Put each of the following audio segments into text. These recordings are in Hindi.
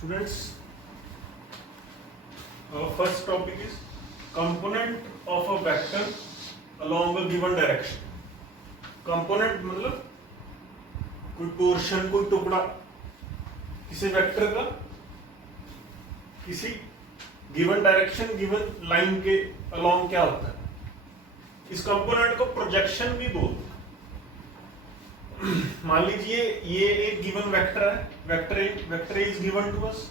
Students, our first topic is component of a vector along a given direction. Component मतलब कोई पोर्शन, कोई टुकड़ा किसी वेक्टर का किसी गिवन डायरेक्शन, गिवन लाइन के अलोंग क्या होता है, इस कंपोनेंट को प्रोजेक्शन भी बोलते हैं। मान लीजिए ये एक गिवन वेक्टर है, vector A is given to us.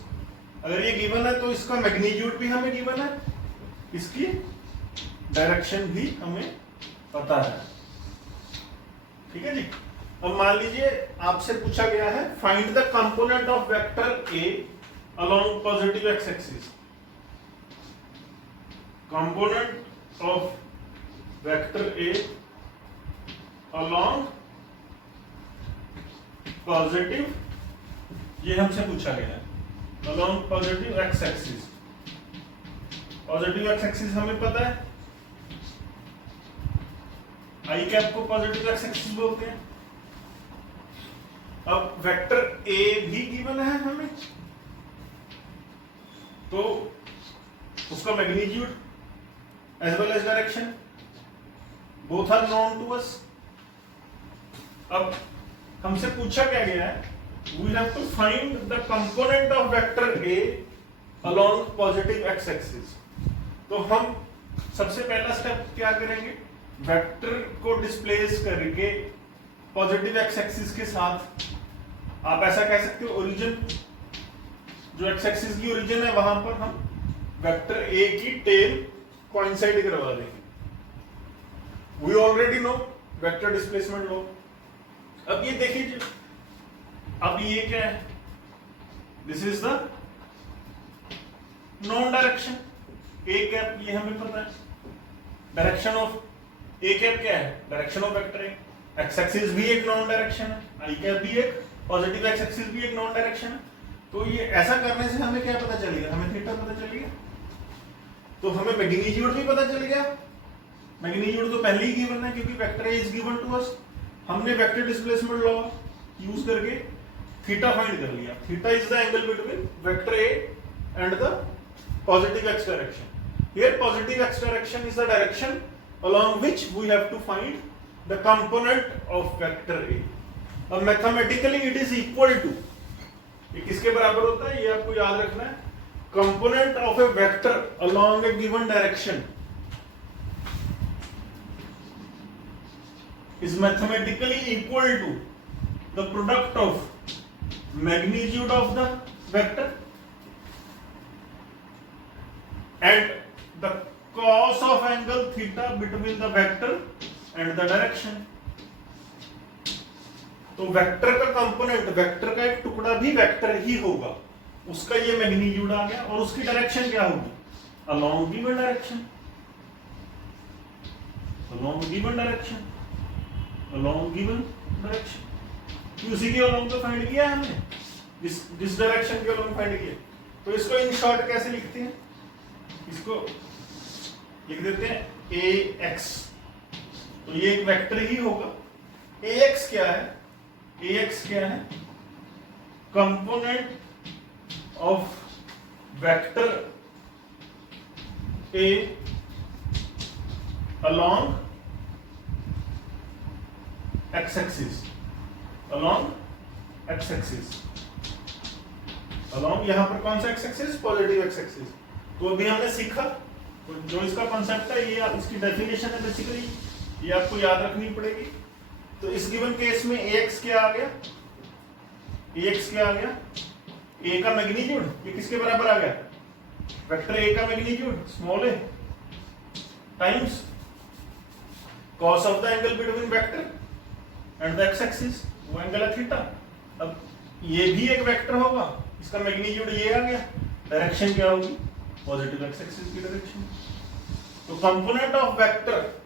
अगर ये गिवन है तो इसका मैग्नीट्यूड भी हमें गिवन है, इसकी डायरेक्शन भी हमें पता है। ठीक है जी। अब मान लीजिए आपसे पूछा गया है find the component of vector A along positive x axis. Component of vector A along positive, ये हमसे पूछा गया है along positive x axis. Positive x axis हमें पता है, आई कैप को पॉजिटिव एक्स एक्सिस बोलते हैं। अब वेक्टर ए भी गिवन है हमें, तो उसका magnitude as well as direction both are known to us. अब हमसे पूछा क्या गया है, we have to find the component of vector A along positive x axis. तो हम सबसे पहला स्टेप क्या करेंगे, वेक्टर को डिस्प्लेस करके पॉजिटिव एक्स एक्सिस के साथ, आप ऐसा कह सकते हो ओरिजिन, जो एक्स एक्सिस की ओरिजिन है वहां पर हम वेक्टर ए की टेल कोइंसाइड करवा देंगे। We already know vector displacement law. अब ये देखिए, अब ये क्या है, this is the known direction A cap, ये हमें पता है। डायरेक्शन ऑफ ए कैप क्या है, direction of vector A. X axis भी एक नॉन डायरेक्शन है, आई कैप भी एक, पॉजिटिव एक्स एक्सिस भी एक नॉन डायरेक्शन है। तो ये ऐसा करने से हमें क्या पता चलेगा, हमें थीटा पता चलेगा, तो हमें मैग्नीट्यूड भी पता चल गया। मैग्नीट्यूड तो पहले ही गिवन है क्योंकि vector A is given to us. हमने वेक्टर डिस्प्लेसमेंट लॉ यूज करके थीटा फाइंड कर लिया। Theta is the angle between vector A and the positive X direction. Here positive X direction is the direction along which we have to find the component of vector A. अब mathematically it is equal to, ये किसके बराबर होता है, ये आपको याद रखना है, component of A vector along a given direction is mathematically equal to the product of magnitude of the vector and the cos of angle theta between the vector and the direction। तो वेक्टर का कंपोनेंट, वेक्टर का एक टुकड़ा भी वेक्टर ही होगा, उसका ये मैग्नीट्यूड आ गया, और उसकी डायरेक्शन क्या होगी, along given direction, along given direction, along given direction. उसी के अलोंग तो फाइंड किया है हमने, जिस डायरेक्शन के अलोंग फाइंड किया। तो इसको इन शॉर्ट कैसे लिखते हैं, इसको लिख देते हैं ए एक्स। तो ये एक वेक्टर ही होगा। ए एक्स क्या है, ए एक्स क्या है, component of vector A along x axis, along x axis, along यहां पर कौन सा x axis, positive x axis. तो अभी हमने सीखा, तो जो इसका कॉन्सेप्ट है, ये इसकी डेफिनेशन है बेसिकली, ये आपको याद रखनी पड़ेगी। तो इस गिवन केस में ax क्या आ गया, ax क्या आ गया, a का मैग्नीट्यूड, ये किसके बराबर आ गया, वेक्टर a का magnitude small a times cos of the angle between vector and the x axis, वो एंगल है थीटा। अब ये भी एक वेक्टर होगा, इसका मैग्नीट्यूड ये आ गया, डायरेक्शन क्या होगी, पॉजिटिव एक्स एक्सिस की डायरेक्शन। तो component of vector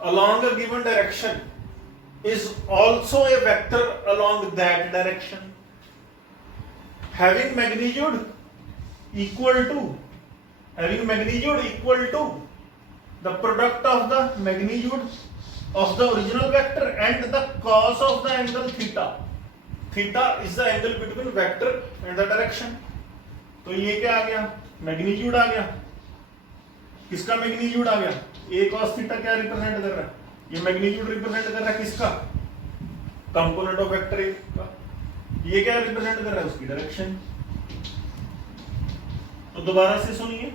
along a given direction is also a vector along that direction having magnitude equal to the product of the magnitude of the original vector and the cos of the angle theta. Theta is the angle between vector and the direction. तो ये क्या आ गया, मैग्नीट्यूड आ गया। किसका मैग्नीट्यूड आ गया, a cos थीटा क्या रिप्रेजेंट कर रहा है, ये मैग्नीट्यूड रिप्रेजेंट कर रहा है किसका, कंपोनेंट ऑफ वेक्टर ए का। ये क्या रिप्रेजेंट कर रहा है, उसकी डायरेक्शन। तो दोबारा से सुनिए,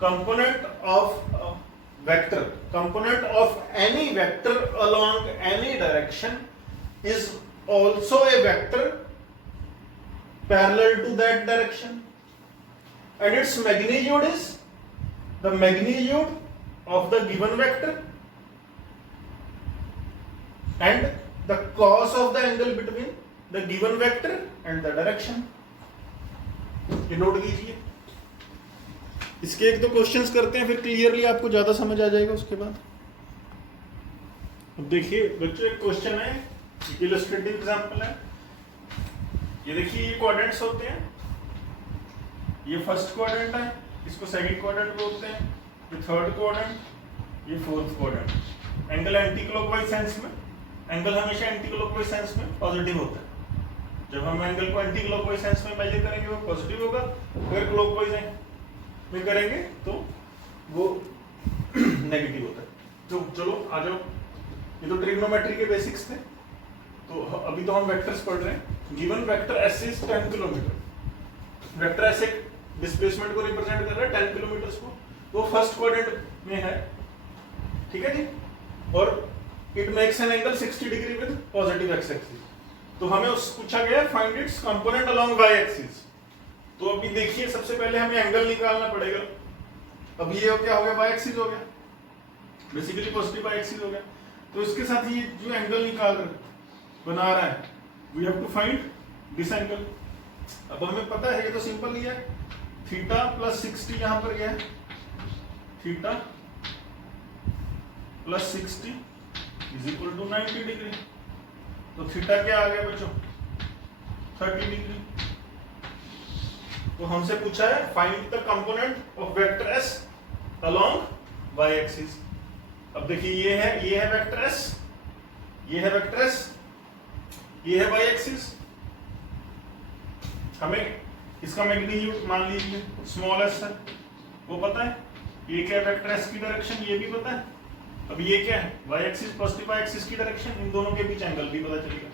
component of vector, component of any vector along any direction is also a vector parallel to that direction, and its magnitude is the magnitude of the given vector and the cos of the angle between the given vector and the direction. ये नोट कीजिए। इसके एक दो क्वेश्चंस करते हैं, फिर क्लियरली आपको ज्यादा समझ आ जाएगा उसके बाद। अब देखिए बच्चों, एक क्वेश्चन है, इलस्ट्रेटिव एग्जांपल है। ये देखिए, ये क्वाड्रेंट्स होते हैं, ये फर्स्ट क्वाड्रेंट है, इसको सेकंड क्वाड्रेंट बोलते हैं, ये थर्ड क्वाड्रेंट, ये fourth quadrant. Angle anti clockwise sense में, एंगल हमेशा एंटी क्लॉकवाइज सेंस में पॉजिटिव होता है। जब हम एंगल को एंटी क्लॉकवाइज सेंस में मेजर करेंगे वो पॉजिटिव होगा, अगर क्लॉकवाइज में करेंगे तो वो नेगेटिव होता है। तो चलो आ जाओ, ये तो ट्रिग्नोमेट्री के बेसिक्स थे। तो अभी तो हम वेक्टर्स पढ़ रहे हैं। Given vector S is 10 kilometre. Vector S एक डिस्प्लेसमेंट को रिप्रेजेंट कर रहा है 10 किलोमीटर को, वो फर्स्ट क्वाड्रेंट में है, ठीक है जी। और it makes an angle 60 degree with positive x axis. तो हमें पूछा गया find its component along Y axis. तो अभी देखिए, सबसे पहले हमें एंगल निकालना पड़ेगा। अब ये क्या हो गया, वाई एक्सिस हो गया, बेसिकली पॉजिटिव वाई एक्सिस हो गया। तो इसके साथ ये जो एंगल बना रहा है, we have to find this angle. अब हमें पता है, ये तो सिंपल ही है, थीटा प्लस 60 यहां पर गया है, theta plus 60 is equal to 90 degree. तो थीटा क्या आ गया बच्चों, 30 डिग्री। तो हमसे पूछा है find the component of vector S along Y axis. अब देखिए, ये है वेक्टर एस, ये है वेक्टर एस, ये है वाई एक्सिस। हमें इसका मैग्नीट्यूड मान लीजिए स्मॉल एस है, वो पता है। ये क्या है, वेक्टर एस की डायरेक्शन, ये भी पता है। अब ये क्या है, Y axis, positive Y axis की डायरेक्शन, इन दोनों के बीच एंगल भी पता चलेगा।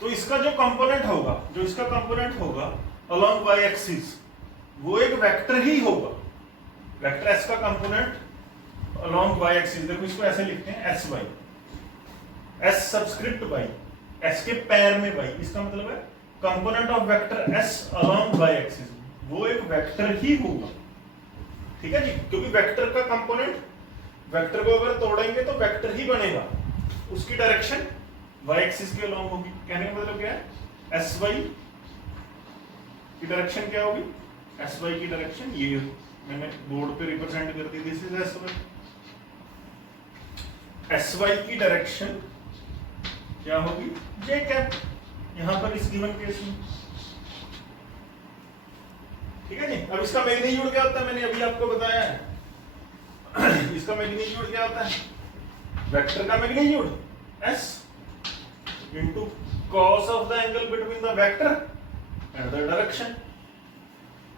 तो इसका जो कंपोनेंट होगा, जो इसका कंपोनेंट होगा अलोंग वाई एक्सिस, वो एक वेक्टर ही होगा। वेक्टर एस का कंपोनेंट अलोंग वाई एक्सिस, देखो इसको ऐसे लिखते हैं S Y, S subscript Y, S के पैर में वाई, इसका मतलब है component of vector S along Y axis, वो एक वेक्टर ही होगा, ठीक है जी। क्योंकि वेक्टर का कंपोनेंट, वेक्टर को अगर तोड़ेंगे तो वेक्टर ही बनेगा, उसकी डायरेक्शन वाई एक्सिस के अलोंग होगी। कहने का मतलब क्या है, एस वाई की डायरेक्शन क्या होगी, एस वाई की डायरेक्शन ये मैंने बोर्ड पे रिप्रेजेंट कर दी, this is S Y. S Y की डायरेक्शन क्या होगी, जे कैप, यहां पर इस गिवन केस में, ठीक है जी। अब इसका मैग्नीट्यूड क्या होता है, मैंने अभी आपको बताया है। इसका मैग्नीट्यूड क्या होता है, वेक्टर का magnitude s into cos of the angle between the vector and the direction,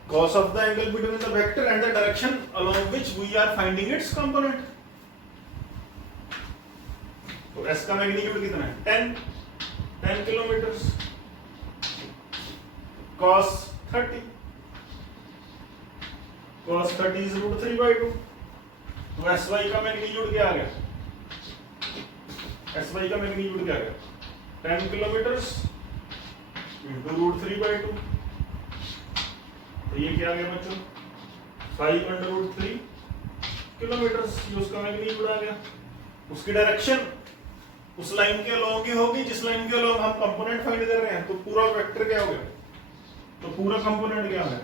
cos of the angle between the vector and the direction along which we are finding its component. तो s का मैग्नीट्यूड कितना है, 10 किलोमीटर, cos 30, cos 30 is √3/2। तो एस वाई का मैग्नीट्यूड क्या आ गया, एस वाई का मैग्नीट्यूड क्या आ गया, 10 किलोमीटर इंटू √3/2। तो ये क्या आ गया बच्चों, 5/√3 किलोमीटर, ये उसका मैग्नीट्यूड आ गया। उसकी डायरेक्शन उस लाइन के अलोंग ही होगी जिस लाइन के अलोंग हम कंपोनेंट फाइंड कर रहे हैं। तो पूरा वेक्टर क्या हो गया, तो पूरा कंपोनेंट क्या हो गया,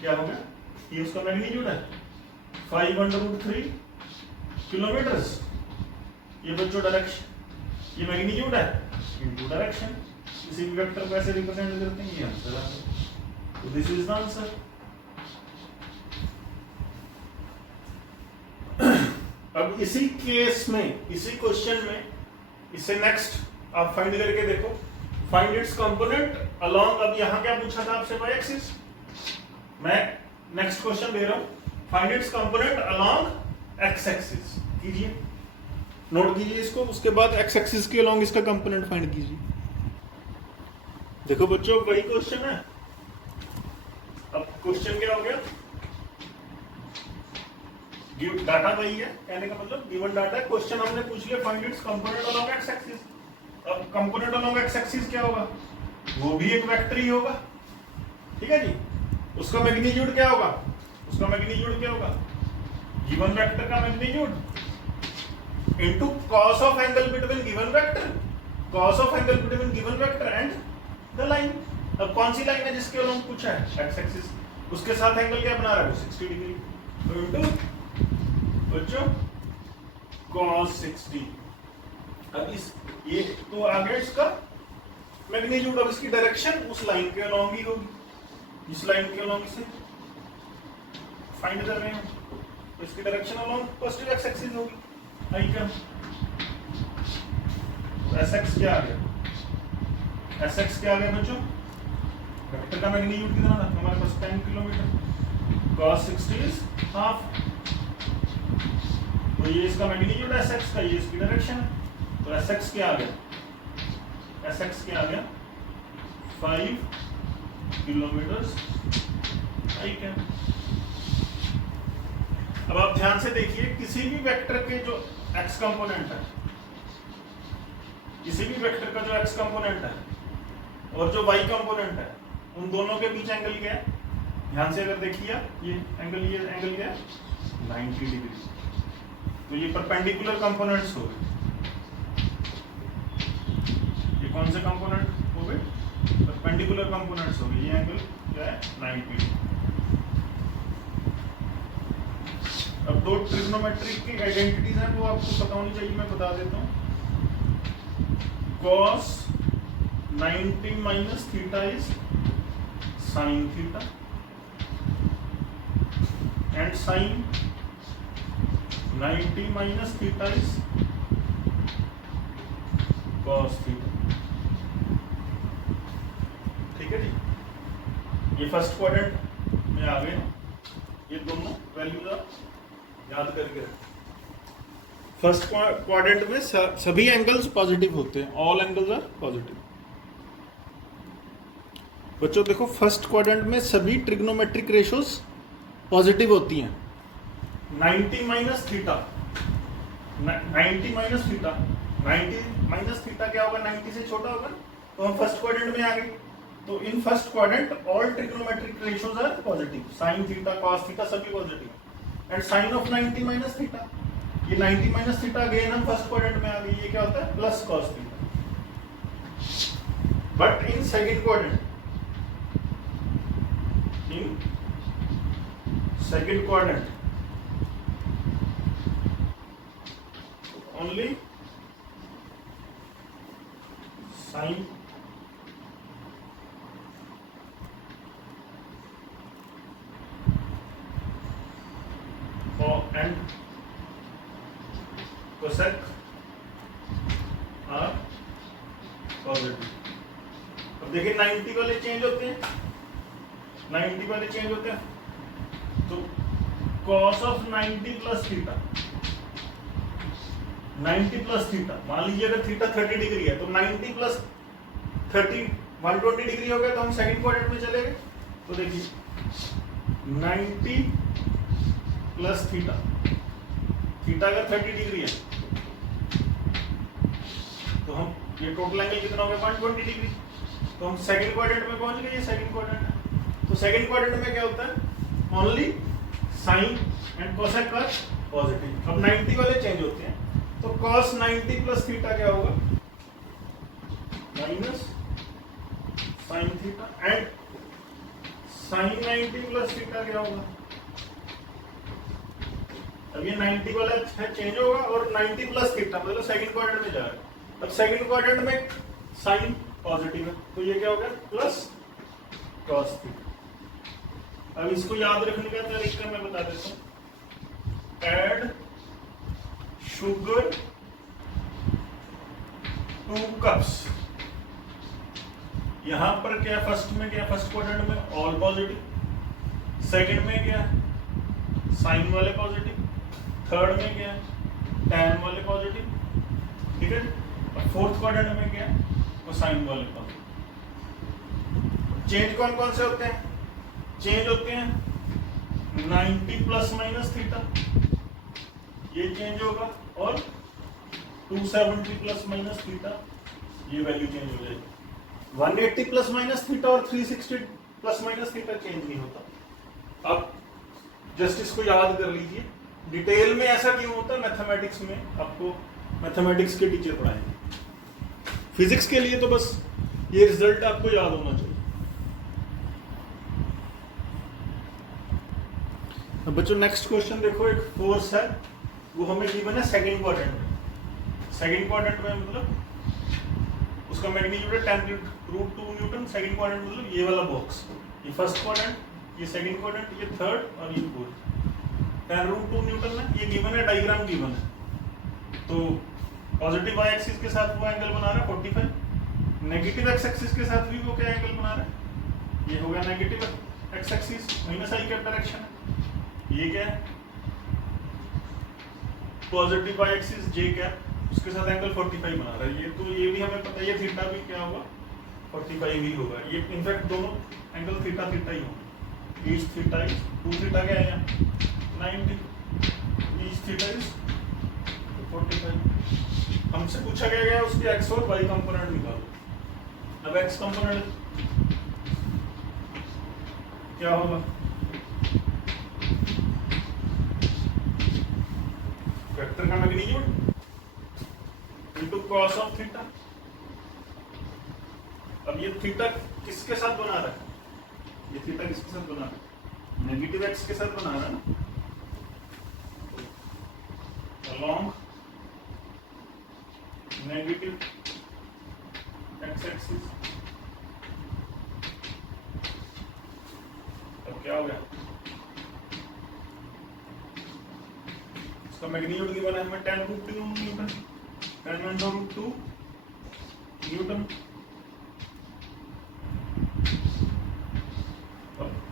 क्या हो गया, ये उसका मैग्नीट्यूड है 5/√3 किलोमीटर। ये बच्चों डायरेक्शन, ये मैग्नीट्यूड है इनटू डायरेक्शन। किसी भी वेक्टर को ऐसे रिप्रेजेंट करते हैं, ये आंसर आ गया। तो दिस इज द आंसर। अब इसी केस में, इसी क्वेश्चन में, इसे नेक्स्ट आप फाइंड करके देखो, फाइंड इट्स कंपोनेंट अलोंग। अब यहां क्या पूछा था आपसे, वाई एक्सिस, मैं नेक्स्ट क्वेश्चन दे रहा हूं, find its component along x axis. कीजिए, नोट कीजिए इसको, उसके बाद एक्स एक्सिस के अलोंग इसका कंपोनेंट फाइंड कीजिए। देखो बच्चों, वही क्वेश्चन है। अब क्वेश्चन क्या हो गया, डाटा वही है, कहने का मतलब गिवन डाटा है, क्वेश्चन हमने पूछ लिया find its component along x axis. अब कंपोनेंट अलोंग एक्स एक्सिस क्या होगा, वो भी एक वेक्टर ही होगा, ठीक है जी। उसका मैग्नीट्यूड क्या होगा, उसका मैग्नीट्यूड क्या होगा, गिवन वेक्टर का magnitude into cos of angle between given vector, cos of angle between given vector and the line. अब कौन सी लाइन है जिसके अलोंग पूछा है, एक्स एक्सिस, उसके साथ एंगल क्या बना रहा है, 60 डिग्री, तो इनटू बच्चों cos 60। अब इस ये तो आ गया इसका मैग्नीट्यूड। अब इसकी डायरेक्शन उस लाइन के अलोंग ही होगी, इस लाइन के अलोंग से फाइंड कर रहे हैं, तो इसकी direction along positive x axis होगी। आई क्या एस एक्स क्या आ गया, एस एक्स क्या आ गया बच्चों, वेक्टर का मैग्नीट्यूड कितना था हमारे पास, 10 किलोमीटर, cos 60 इज हाफ, तो ये इसका मैग्नीट्यूड एस एक्स का, ये इसकी डायरेक्शन है, तो एस एक्स क्या आ गया, एस एक्स क्या आ गया 5 किलोमीटर। ठीक है, अब आप ध्यान से देखिए, किसी भी वेक्टर के जो एक्स कंपोनेंट है, किसी भी वेक्टर का जो एक्स कंपोनेंट है और जो वाई कंपोनेंट है, उन दोनों के बीच एंगल क्या है, ध्यान से अगर देखिए ये एंगल क्या है 90 डिग्री, तो ये परपेंडिकुलर कंपोनेंट्स हो गए। ये कौन से कंपोनेंट हो गए, परपेंडिकुलर कंपोनेंट्स हो गए, ये एंगल क्या है 90 डिग्री। अब दो ट्रिग्नोमेट्रिक की आइडेंटिटीज हैं, वो आपको पता होनी चाहिए, मैं बता देता हूँ। cos 90 minus theta is sin theta and sin 90 minus theta is cos theta। ठीक है जी, ये फर्स्ट क्वाड्रेंट में आ गए, ये दोनों वैल्यूज आप याद करके रखें। फर्स्ट क्वाड्रेंट में सभी एंगल्स पॉजिटिव होते हैं, ऑल एंगल्स आर पॉजिटिव। बच्चों देखो, फर्स्ट क्वाड्रेंट में सभी ट्रिग्नोमेट्रिक रेशियोज पॉजिटिव होती हैं। 90 minus theta, 90 minus theta, 90 minus theta क्या होगा, 90 से छोटा होगा, तो हम फर्स्ट क्वाड्रेंट में आ गए। तो in first quadrant all trigonometric ratios are positive, sine theta cos theta सभी positive. And sine of 90 minus theta, ये 90 माइनस थीटा अगेन हम फर्स्ट क्वाड्रेंट में आ गई, ये क्या होता है plus cos theta. But in second quadrant, in second quadrant only sine and cosec are positive. अब देखिए 90 वाले चेंज होते हैं, 90 वाले चेंज होते हैं, तो cos of 90 plus theta, 90 plus theta, मान लीजिए अगर थीटा 30 डिग्री है तो 90 प्लस 30 120 डिग्री हो गया, तो हम सेकंड क्वाड्रेंट में चले गए। तो देखिए 90 प्लस थीटा, थीटा अगर 30 डिग्री है तो हम ये टोटल एंगल कितना हो गया 120 डिग्री, तो हम सेकंड क्वाड्रेंट में पहुंच गए। ये सेकंड क्वाड्रेंट है, तो सेकंड क्वाड्रेंट में क्या होता है only sine and cosec are positive. अब 90 वाले चेंज होते हैं, तो cos 90 प्लस थीटा क्या होगा minus sine theta, and sine 90 plus theta क्या होगा, अब ये 90 वाला चेंज होगा और 90 प्लस थीटा मतलब सेकंड क्वाड्रेंट में जा रहा है। अब सेकंड क्वाड्रेंट में साइन पॉजिटिव है, तो ये क्या हो गया प्लस cos थीटा। अब इसको याद रखने का तरीका मैं बता देता हूं। एड शुगर 2 कप्स, यहां पर क्या फर्स्ट में क्या फर्स्ट क्वाड्रेंट में ऑल पॉजिटिव, सेकंड में क्या है, साइन वाले पॉजिटिव, थर्ड में क्या है, टैन वाले पॉजिटिव, ठीक है। और फोर्थ क्वाड्रेंट में क्या है, वो साइन वाले पॉजिटिव। चेंज कौन कौन से होते हैं, चेंज होते हैं 90 प्लस माइनस थीटा, ये चेंज होगा, और 270 प्लस माइनस थीटा, ये वैल्यू चेंज हो जाएगी। 180 प्लस माइनस थीटा और 360 प्लस माइनस थीटा चेंज नहीं होता। अब जस्ट इसको याद कर लीजिए, डिटेल में ऐसा क्यों होता है, मैथमेटिक्स में आपको मैथमेटिक्स के टीचर पढ़ाएंगे, फिजिक्स के लिए तो बस ये रिजल्ट आपको याद होना चाहिए। अब बच्चों नेक्स्ट क्वेश्चन देखो, एक फोर्स है, वो हमें गिवन है सेकंड क्वाड्रेंट में। सेकंड क्वाड्रेंट में मतलब उसका मैग्नीट्यूड है 10√2 न्यूटन। सेकंड क्वाड्रेंट मतलब ये वाला बॉक्स, ये फर्स्ट क्वाड्रेंट, ये सेकंड क्वाड्रेंट, ये थर्ड और ये फोर्थ। 10√2 न्यूटन है, ये गिवन है, डायग्राम गिवन है। तो पॉजिटिव वाई एक्सिस के साथ वो एंगल बना रहा है 45, नेगेटिव एक्स एक्सिस के साथ भी वो क्या एंगल बना रहा है, ये हो गया नेगेटिव एक्स एक्सिस, माइनस आई कैप डायरेक्शन है। ये क्या है, पॉजिटिव वाई एक्सिस जे कैप, उसके साथ एंगल 45 बना रहा है। ये तो ये भी हमें पता है, ये थीटा भी क्या होगा 45 ही होगा। ये इनफैक्ट दोनों एंगल थीटा थीटा ही होंगे। ईच थीटा इज 2 थीटा क्या है यहाँ 90, ईच थीटा इज 45। हमसे पूछा गया है उसके एक्स और वाई कंपोनेंट निकालो। अब एक्स कंपोनेंट क्या होगा, वेक्टर का magnitude into cos of theta. अब ये थीटा किसके साथ बना रहा है, ये थीटा किसके साथ बना रहा है, नेगेटिव एक्स के साथ बना रहा है ना, along नेगेटिव एक्स एक्सिस। अब क्या हो गया, इसका मैग्नीट्यूड गिवन है हमें 10√2 न्यूटन, 10√2 न्यूटन।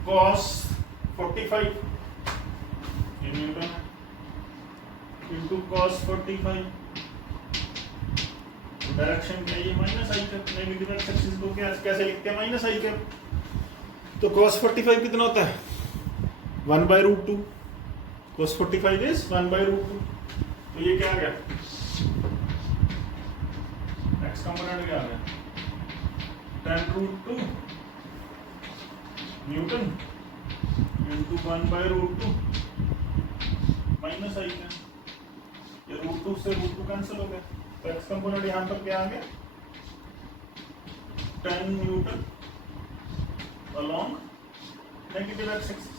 cos 45 ये न्यूटन है, इनटू cos 45, डायरेक्शन क्या है, ये माइनस आई कैप, नेगेटिव एक्स एक्सिस को क्या कैसे लिखते हैं, माइनस आई कैप। तो cos 45 कितना होता है 1/√2, cos 45 इज 1/√2। तो ये क्या आ गया, एक्स कंपोनेंट क्या आ गया 10√2 न्यूटन इंटू 1/√2 माइनस आई कैप। ये √2 से √2 कैंसिल हो गया, तो एक्स कंपोनेंट यहाँ पर क्या आ गया 10 Newton along negative x axis.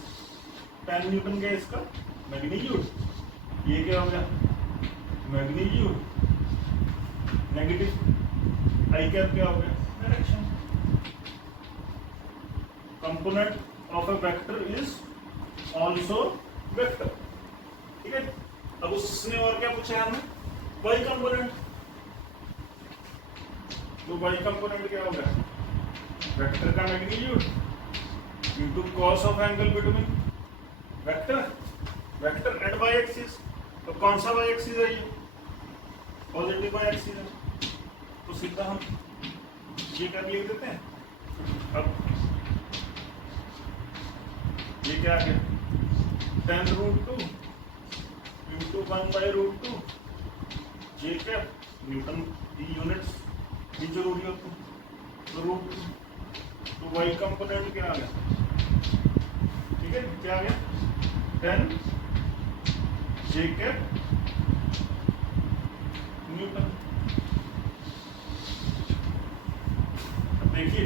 10 Newton क्या इसका मैग्नीट्यूड, ये क्या हो गया मैग्नीट्यूड, नेगेटिव आई कैप क्या हो गया direction. Component of a vector is also vector, ठीक है। अब उसने और क्या पूछा है हमें, वाई कंपोनेंट। तो वाई कंपोनेंट क्या हो गया वेक्टर का magnitude into cos of angle between vector, vector and Y axis. तो कौन सा वाई एक्सिस है, ये पॉजिटिव वाई एक्सिस है, तो सीधा हम ये कर लिख देते हैं। अब ये क्या आ गया 10√2 इंटू 1/√2 जे कैप, न्यूटन की यूनिट्स भी जरूरी होती है, तो √2। तो वाई कंपोनेंट क्या आ गया, ठीक है, क्या आ गया 10 जे कैप न्यूटन। अब देखिए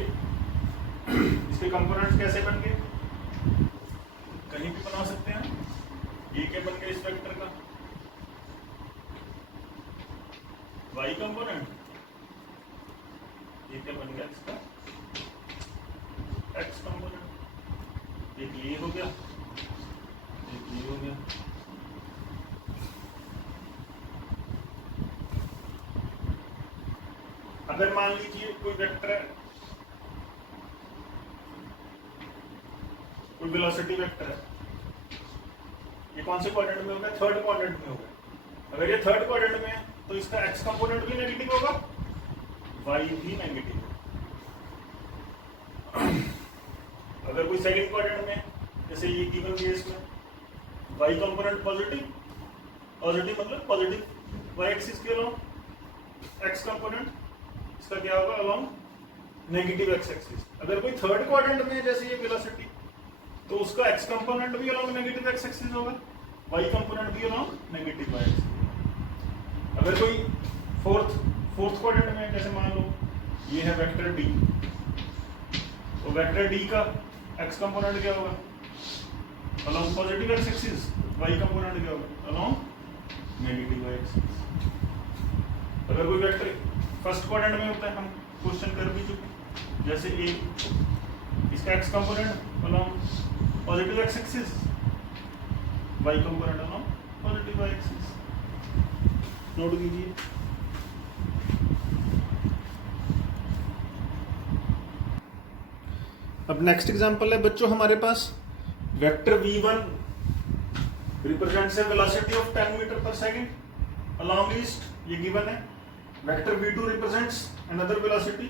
इसके कंपोनेंट्स कैसे बन गए, कहीं भी बना सकते हैं। ये क्या बन गया इस वेक्टर का वाई कंपोनेंट, ये क्या बन गया इसका एक्स कंपोनेंट। एक ये हो गया, एक ये हो गया। अगर मान लीजिए कोई वेक्टर है, कोई वेलोसिटी वेक्टर है, ये कौन से क्वाड्रेंट में होगा? थर्ड क्वाड्रेंट में होगा। अगर ये थर्ड क्वाड्रेंट में है तो इसका एक्स कंपोनेंट भी नेगेटिव होगा, वाई भी नेगेटिव होगा। अगर कोई सेकंड क्वाड्रेंट में, जैसे ये गिवन केस में, वाई कंपोनेंट पॉजिटिव, पॉजिटिव मतलब पॉजिटिव वाई एक्सिस के अलोंग, एक्स कंपोनेंट इसका क्या होगा? Along negative x axis. अगर कोई थर्ड क्वाड्रेंट में है जैसे ये वेलोसिटी, तो उसका एक्स कंपोनेंट भी अलोंग नेगेटिव एक्स एक्सिस होगा, वाई कंपोनेंट भी अलोंग नेगेटिव वाई एक्सिस। अगर कोई फोर्थ क्वाड्रेंट में, जैसे मान लो ये है वेक्टर डी, तो वेक्टर डी का एक्स कंपोनेंट क्या होगा? Along positive x axis, Y component क्या होगा? Along negative Y axis. अगर कोई वेक्टर फर्स्ट क्वाड्रेंट में होता है, हम क्वेश्चन कर भी चुके, जैसे ए, इसका x component along positive x axis, Y component along positive Y axis. Note कीजिए। अब नेक्स्ट एग्जांपल है बच्चों हमारे पास, vector v1 represents a velocity of 10 metre per second along east, ये गिवन है। Vector v2 represents another velocity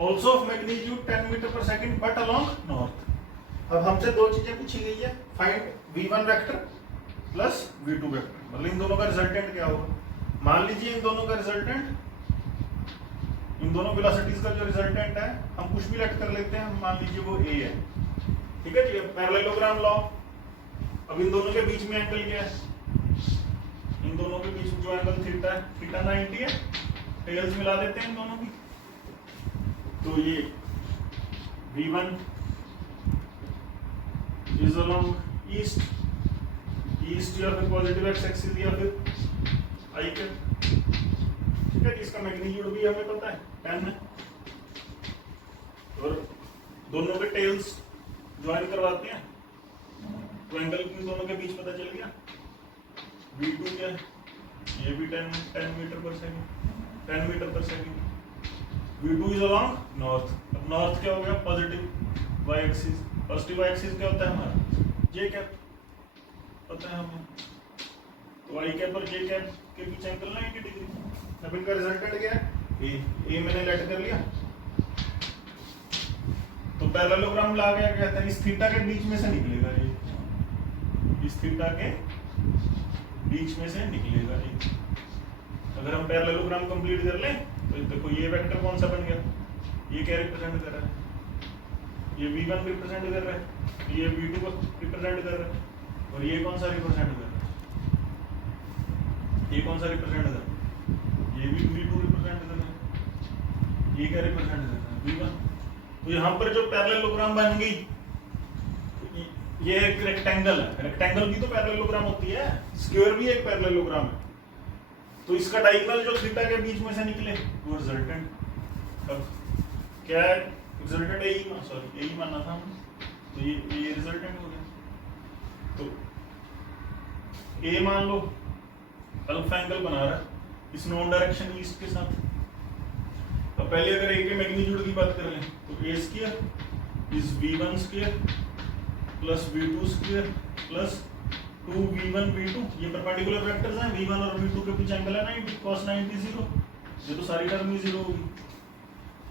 also of magnitude 10 metre per second but along north. अब हमसे दो चीजें पूछी गई है, find v1 vector plus v2 vector, मतलब इन दोनों का रिजल्टेंट क्या होगा। मान लीजिए इन दोनों का रिजल्टेंट, इन दोनों वेलोसिटीज का जो रिजल्टेंट है, हम कुछ भी लेट कर लेते हैं, मान लीजिए वो a है, ठीक है जी। पैरेललोग्राम लॉ, अब इन दोनों के बीच में एंगल क्या है? इन दोनों के बीच में जो एंगल थीटा है, थीटा 90 है। टेल्स मिला देते हैं इन दोनों की, तो ये v1 is along east, east या फिर पॉजिटिव एक्स एक्सिस या फिर आई के, ठीक है। इसका मैग्नीट्यूड भी हमें पता है 10 है, और दोनों के टेल्स ज्वाइन करवाते हैं तो एंगल इन दोनों के बीच पता चल गया। v2 क्या है? ये भी 10 metre per second, 10 metre per second. v2 is along north. अब नॉर्थ क्या हो गया? Positive Y axis. Positive Y axis क्या होता है हमारा? जे कैप, पता है हमें। तो आई कैप और जे कैप के बीच एंगल 90 डिग्री। अब इनका रिजल्टेंट क्या है? ए मैंने लेट कर लिया, तो पैरेललोग्राम ला गया, कहता है इस थीटा के बीच में से निकलेगा ये, इस थीटा के बीच में से निकलेगा ये। अगर हम पैरेललोग्राम कंप्लीट कर लें तो देखो ये वेक्टर कौन सा बन गया? ये क्या रिप्रेजेंट कर रहा है? ये v1 रिप्रेजेंट कर रहा है, ये v2 को रिप्रेजेंट कर रहा है, और ये कौन सा रिप्रेजेंट कर रहा है? ये कौन सा रिप्रेजेंट कर रहा है? ये भी v2 रिप्रेजेंट कर रहा है, ये क्या रिप्रेजेंट कर रहा है? v1। तो यहाँ पर जो पैरेललोग्राम बन गई, ये एक रेक्टेंगल है, रेक्टेंगल की तो पैरेललोग्राम होती है, स्क्वायर भी एक पैरेललोग्राम है। तो इसका डायगोनल जो थीटा के बीच में से निकले वो रिजल्टेंट। अब क्या है रिजल्टेंट? यही माना था हमने, तो ये रिजल्टेंट हो गया। तो ए मान लो अल्फा एंगल बना रहा है इस नॉन डायरेक्शन ईस्ट के साथ। तो पहले अगर ए के मैग्नीट्यूड की बात कर लें तो a square is v1 square plus v2 square plus 2v1 v2, ये परपेंडिकुलर वेक्टर्स हैं, v1 और v2 के बीच एंगल है 90, cos 90 0, ये तो सारी टर्म ही 0 होगी।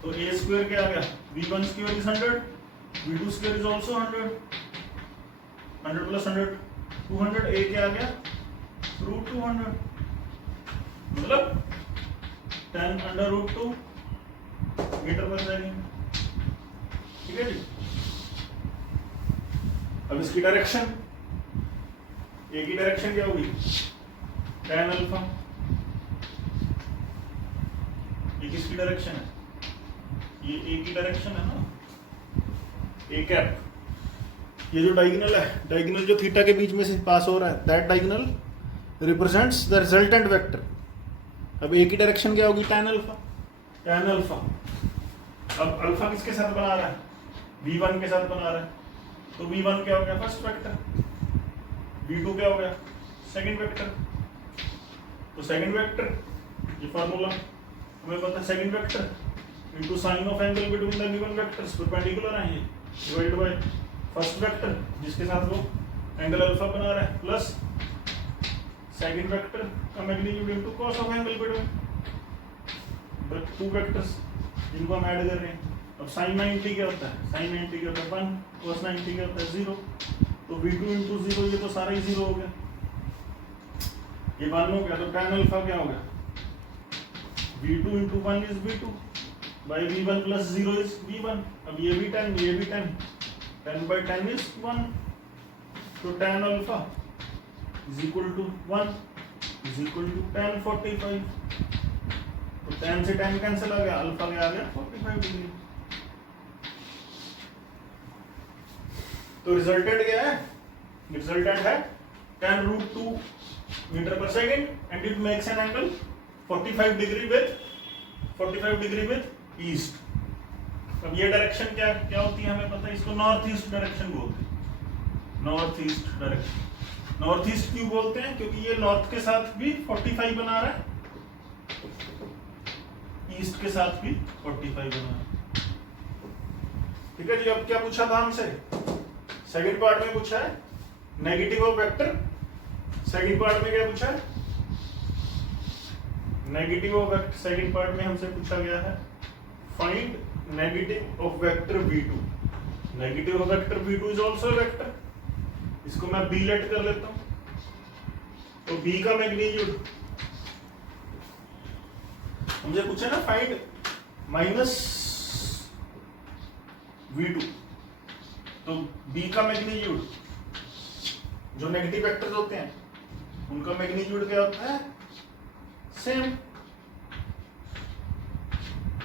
तो a स्क्वायर क्या आ गया? v1 square is 100, v2 square is also 100, 100 plus 100 200, a क्या आ गया? √200, मतलब 10√2 मीटर पर सेकंड, ठीक है जी। अब इसकी डायरेक्शन, ए की डायरेक्शन क्या होगी? tan alpha. ये किसकी डायरेक्शन है? ये ए की डायरेक्शन है ना, ए कैप। ये जो डायगोनल है, डायगोनल जो थीटा के बीच में से पास हो रहा है, that diagonal represents the resultant vector. अब ए की डायरेक्शन क्या होगी? tan alpha, tan alpha. अब अल्फा किसके साथ बना रहा है? v1 के साथ बना रहा है, तो v1 क्या हो गया? फर्स्ट वेक्टर, v2 क्या हो गया? Second vector. तो सेकंड वेक्टर, ये फार्मूला हमें पता है, second vector into sine of angle between the given vectors, perpendicular है ये, डिवाइड बाय फर्स्ट वेक्टर जिसके साथ वो एंगल अल्फा बना रहा है प्लस सेकंड वेक्टर का magnitude into cos of angle between, two vectors जिनको हम ऐड कर रहे हैं। अब sin 90 क्या होता है, sin 90 क्या होता है 1, cos 90 क्या होता है 0, तो v2 इंटू 0 ये तो सारा ही 0 हो गया, ये 1 हो गया, तो tan अल्फा क्या होगा v2 into 1 is v2 by v1 plus 0 is v1। अब ये भी 10 ये भी 10, 10 by 10 इज 1, तो tan alpha is equal to 1 is equal to tan 45, तो tan से tan कैंसिल आ गया, अल्फा क्या आ गया 45 डिग्री। तो रिजल्टेंट क्या है, रिजल्टेंट है tan root 2 metre per second and it makes an angle 45 degree with east. अब ये डायरेक्शन क्या क्या होती है हमें पता है, इसको नॉर्थ ईस्ट डायरेक्शन बोलते हैं, north east direction. North east क्यों बोलते हैं, क्योंकि ये नॉर्थ के साथ भी 45 बना रहा है, ईस्ट के साथ भी 45 बना रहा है। ठीक है जी। अब क्या पूछा था हमसे, सेकंड पार्ट में पूछा है negative of vector, second part में क्या पूछा है, negative of vector, second part में हमसे पूछा गया है find negative of vector v2। Negative of vector v2 is also vector, इसको मैं b लेट कर लेता हूं, तो b का मैग्नीट्यूड हमसे पूछा ना फाइंड माइनस v2, तो b का मैग्नीट्यूड, जो नेगेटिव वेक्टर्स होते हैं उनका मैग्नीट्यूड क्या होता है, सेम,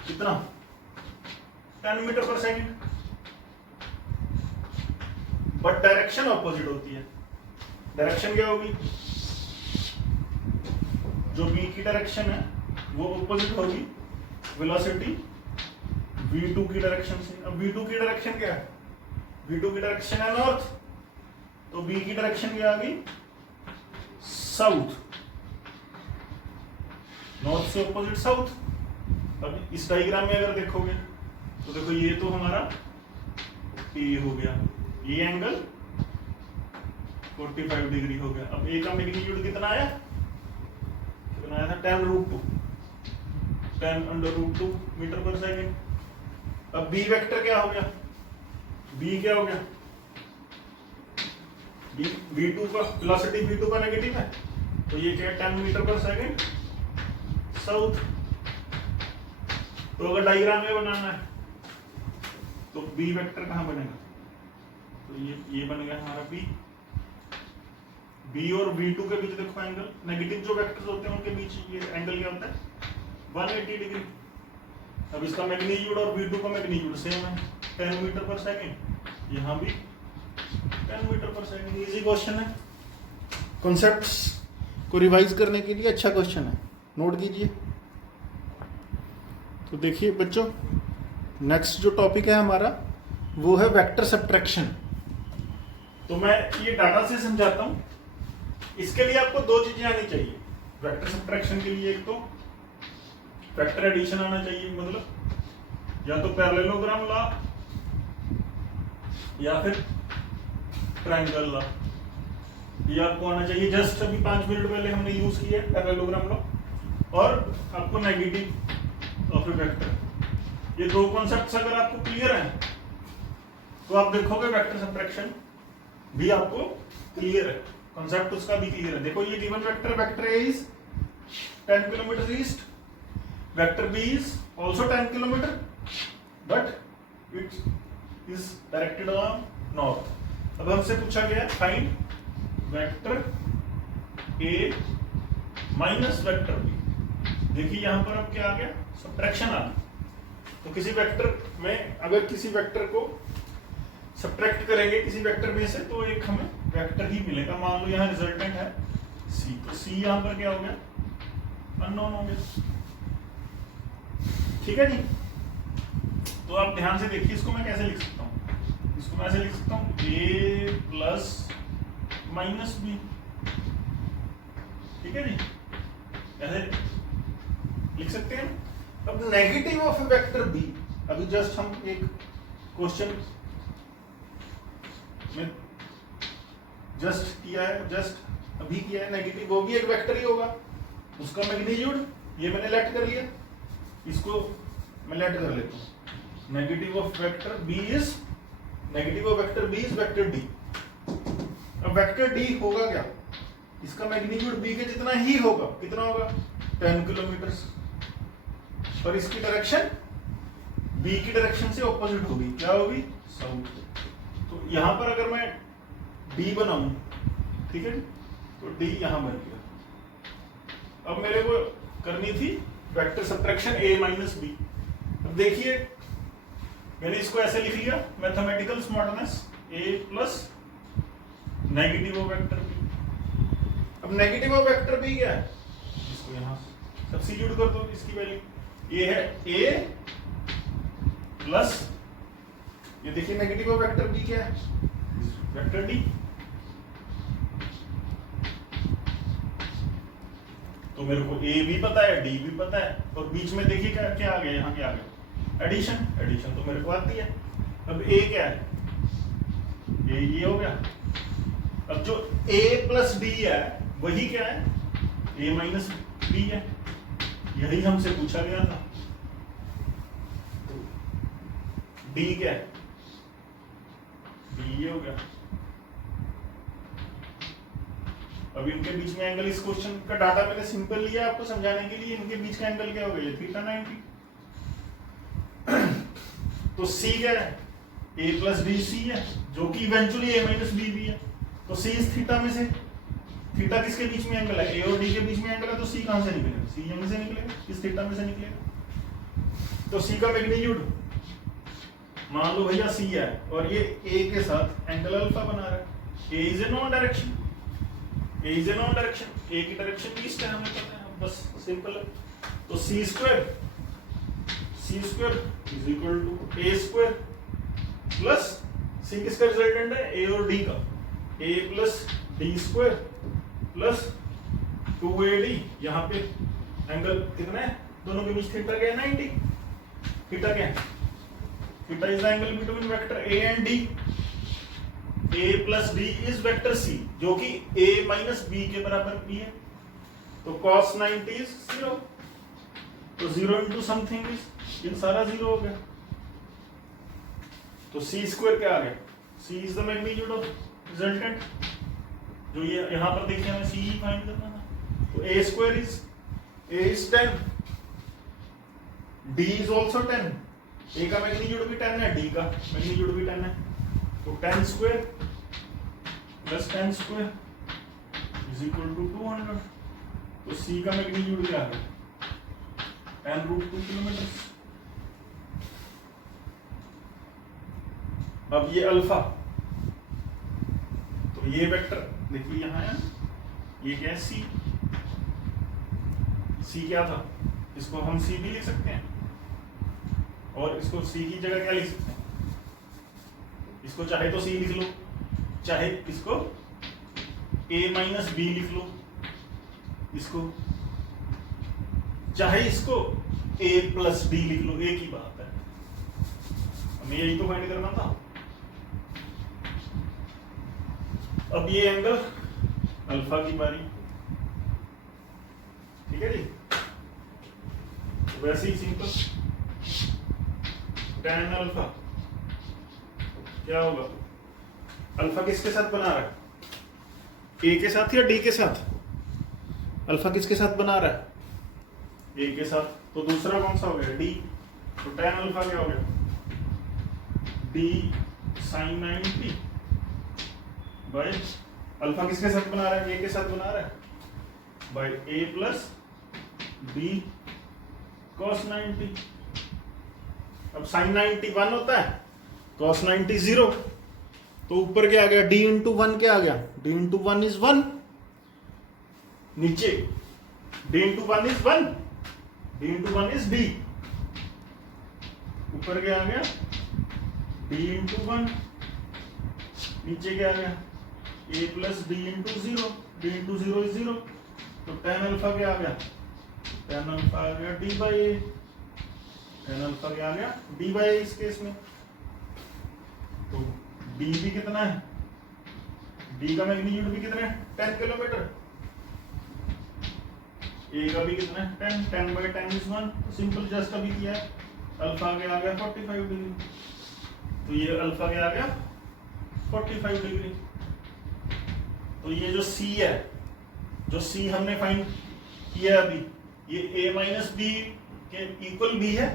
कितना 10 metre per second, but direction opposite होती है। डायरेक्शन क्या होगी, जो b की डायरेक्शन है वो ऑपोजिट होगी वेलोसिटी v2 की डायरेक्शन से। अब v2 की डायरेक्शन क्या है, v2 की डायरेक्शन है नॉर्थ, तो b की डायरेक्शन क्या आ गई साउथ, नॉर्थ से ऑपोजिट साउथ। अब इस डायग्राम में अगर देखोगे तो देखो ये तो हमारा a हो गया, ये एंगल 45 डिग्री हो गया। अब a का मैग्नीट्यूड कितना आया, कितना आया था tan root 2, tan under root 2 metre per second. अब b वेक्टर क्या हो गया, b क्या हो गया, v2 का वेलोसिटी v2 का नेगेटिव है, तो ये क्या 10 मीटर पर सेकेंड साउथ। तो अगर डायग्राम में बनाना है तो b वेक्टर कहां बनेगा, तो ये बनेगा हमारा b और v2 के बीच देखो एंगल, नेगेटिव जो वेक्टर्स होते हैं उनके बीच ये एंगल क्या होता है 180 डिग्री। अब इसका मैग्नीट्यूड और v2 का मैग्नीट्यूड सेम है 10 मीटर पर सेकेंड, यहाँ भी 10 metre per second. Easy question है, कॉन्सेप्ट्स को रिवाइज करने के लिए अच्छा क्वेश्चन है, नोट कीजिए। तो देखिए बच्चों, नेक्स्ट जो टॉपिक है हमारा वो है वेक्टर सब्ट्रैक्शन। तो मैं ये डाटा से समझाता हूँ, इसके लिए आपको दो चीजें आनी चाहिए वेक्टर सब्ट्रैक्शन के लिए। एक तो वेक्टर एडिशन आना चाहिए, मतलब या तो पैरेललोग्राम लॉ या फिर ट्रायंगल लॉ, ये आपको आना चाहिए। जस्ट अभी 5 मिनट पहले हमने यूज किया पैरेललोग्राम लॉ और आपको नेगेटिव ऑफ ए वेक्टर। ये दो कॉन्सेप्ट्स अगर आपको क्लियर हैं तो आप देखोगे वेक्टर सब्ट्रैक्शन भी आपको क्लियर है, कॉन्सेप्ट उसका भी क्लियर है। देखो ये given vector, vector A is 10 kilometre east, vector B is also 10 kilometre but it is directed on north. अब हमसे पूछा गया find vector A minus vector B. देखिए यहां पर अब क्या आ गया, सब्ट्रैक्शन आ गया। तो किसी वेक्टर में अगर किसी वेक्टर को सब्ट्रैक्ट करेंगे किसी वेक्टर में से, तो एक हमें वेक्टर ही मिलेगा। मान लो यहाँ रिजल्टेंट है सी, तो सी यहाँ पर क्या हो गया, अननोन हो गया। ठीक है जी। तो आप ध्यान से देखिए, इसको मैं कैसे लिख सकता हूँ, इसको मैं ऐसे लिख सकता हूँ ए प्लस माइनस बी। ठीक है जी, ऐसे लिख सकते हैं। अब नेगेटिव ऑफ वेक्टर बी, अभी जस्ट हम एक क्वेश्चन मैं जस्ट किया है, जस्ट अभी किया है, नेगेटिव वो भी एक वेक्टर ही होगा, उसका मैग्नीट्यूड ये मैंने लेट कर लिया, इसको मैं लेट कर लेता हूँ। Negative of vector B is vector D. अब वेक्टर डी होगा क्या, इसका मैग्नीट्यूड बी के जितना ही होगा, कितना होगा 10 किलोमीटर, और इसकी डायरेक्शन बी की डायरेक्शन से ऑपोजिट होगी, क्या होगी साउथ। तो यहां पर अगर मैं डी बनाऊं, ठीक है, तो डी यहां बन गया। अब मेरे को करनी थी vector subtraction a minus B. अब देखिए मैंने इसको ऐसे लिख लिया, mathematical smartness a plus negative of vector b। अब नेगेटिव ऑफ वेक्टर b क्या है, इसको यहां सब्स्टिट्यूट कर दो, इसकी वैल्यू ये है a प्लस, ये देखिए नेगेटिव ऑफ वेक्टर b क्या है, वेक्टर d। तो मेरे को a भी पता है, d भी पता है, और बीच में देखिए क्या क्या आ गया, यहाँ क्या आ गया एडिशन। एडिशन तो मेरे को आती है। अब a क्या है, a ये हो गया। अब जो a प्लस d है वही क्या है, a माइनस b है, यही हमसे पूछा गया था। तो d क्या है, d ये हो गया। अब इनके बीच में एंगल, इस क्वेश्चन का डाटा मैंने सिंपल लिया आपको समझाने के लिए, इनके बीच का एंगल क्या हो गया, थीटा 90। तो c क्या है, a प्लस डी सी है, जो कि इवेंचुअली a माइनस बी भी है। तो c इस थीटा में से, थीटा किसके बीच में एंगल है, a और d के बीच में एंगल है, तो c कहां से निकलेगा, c यहीं से निकलेगा, इस थीटा में से निकलेगा। तो c का मैग्नीट्यूड मान लो भैया c है, और ये a के साथ एंगल अल्फा बना रहा है। a is a non direction, a is a non direction, a की डायरेक्शन ईस्ट है, हमें पता है, बस सिंपल है। तो c square is equal to a square plus c किसका रिजल्टेंट है, a और d का, a plus D square plus 2ad। यहाँ पे एंगल कितना है, दोनों के बीच थीटा क्या है, 90। थीटा क्या है, theta is the angle between vector a and d। a plus d is vector c, जो कि a माइनस b के बराबर b है। तो cos 90 इज 0, तो 0 इंटू समथिंग इज, ये सारा 0 हो गया। तो c स्क्वायर क्या आ गया, c is the magnitude of resultant, जो ये यहां पर देखिए हमें c ही फाइंड करना था। तो a square is, a is 10, d is also 10, a का मैग्नीट्यूड भी 10 है, d का मैग्नीट्यूड भी 10 है। तो 10 square plus 10 square is equal to 200। तो c का मैग्नीट्यूड क्या है, 10√2 किलोमीटर। अब ये अल्फा, तो ये वेक्टर देखिए यहाँ है, ये क्या है c, c क्या था, इसको हम c भी लिख सकते हैं, और इसको c की जगह क्या लिख सकते हैं, इसको चाहे तो c लिख लो, चाहे इसको a माइनस बी लिख लो, इसको चाहे इसको a प्लस डी लिख लो, एक ही बात है, हमें यही तो फाइंड करना था। अब ये एंगल अल्फा की बारी, ठीक है जी। वैसे ही सिंपल tan अल्फा क्या होगा, अल्फा किसके साथ बना रहा है, a के साथ या d के साथ, अल्फा किसके साथ बना रहा है, a के साथ। तो दूसरा कौन सा हो गया, d। तो tan अल्फा क्या हो गया, d sin 90 बाय, अल्फा किसके साथ बना रहा है, a के साथ बना रहा है, बाय a प्लस b cos 90। अब sin 90 1 होता है, cos 90 0, तो ऊपर क्या आ गया, d इंटू 1 क्या आ गया, d इंटू 1 इज 1, नीचे d into 1 is 1, d into 1 is d, ऊपर क्या आ गया, d इंटू 1, नीचे क्या आ गया, a plus D into 0, d into 0 is 0। तो tan अल्फा क्या आ गया, tan अल्फा आ गया d by A, tan alpha क्या आ गया, d बाई ए इस केस में। तो d भी कितना है, बी का मैग्नीट्यूड भी कितना है 10 किलोमीटर, ए का भी कितना है 10, 10 by 10 is 1, सिंपल जस्ट अभी किया है, अल्फा के आ गया 45 डिग्री, तो ये अल्फा के आ गया 45 डिग्री। तो ये जो सी है, जो सी हमने फाइंड किया अभी, ये a माइनस बी के इक्वल भी है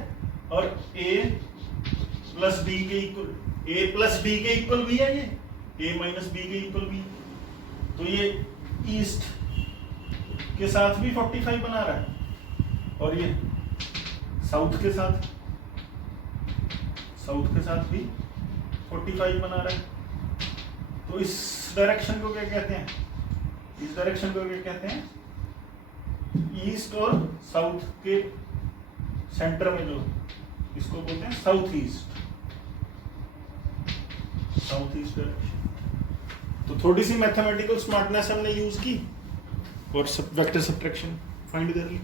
और a प्लस बी के इक्वल, a प्लस बी के इक्वल भी है, ये a माइनस बी के इक्वल भी है। तो ये ईस्ट के साथ भी 45 बना रहा है और ये साउथ के साथ भी 45 बना रहा है। तो इस डायरेक्शन को क्या कहते हैं, इस डायरेक्शन को क्या कहते हैं, ईस्ट और साउथ के सेंटर में जो, इसको बोलते हैं साउथ ईस्ट डायरेक्शन। तो थोड़ी सी मैथमेटिकल स्मार्टनेस हमने यूज की और वेक्टर सब्ट्रैक्शन फाइंड कर ली।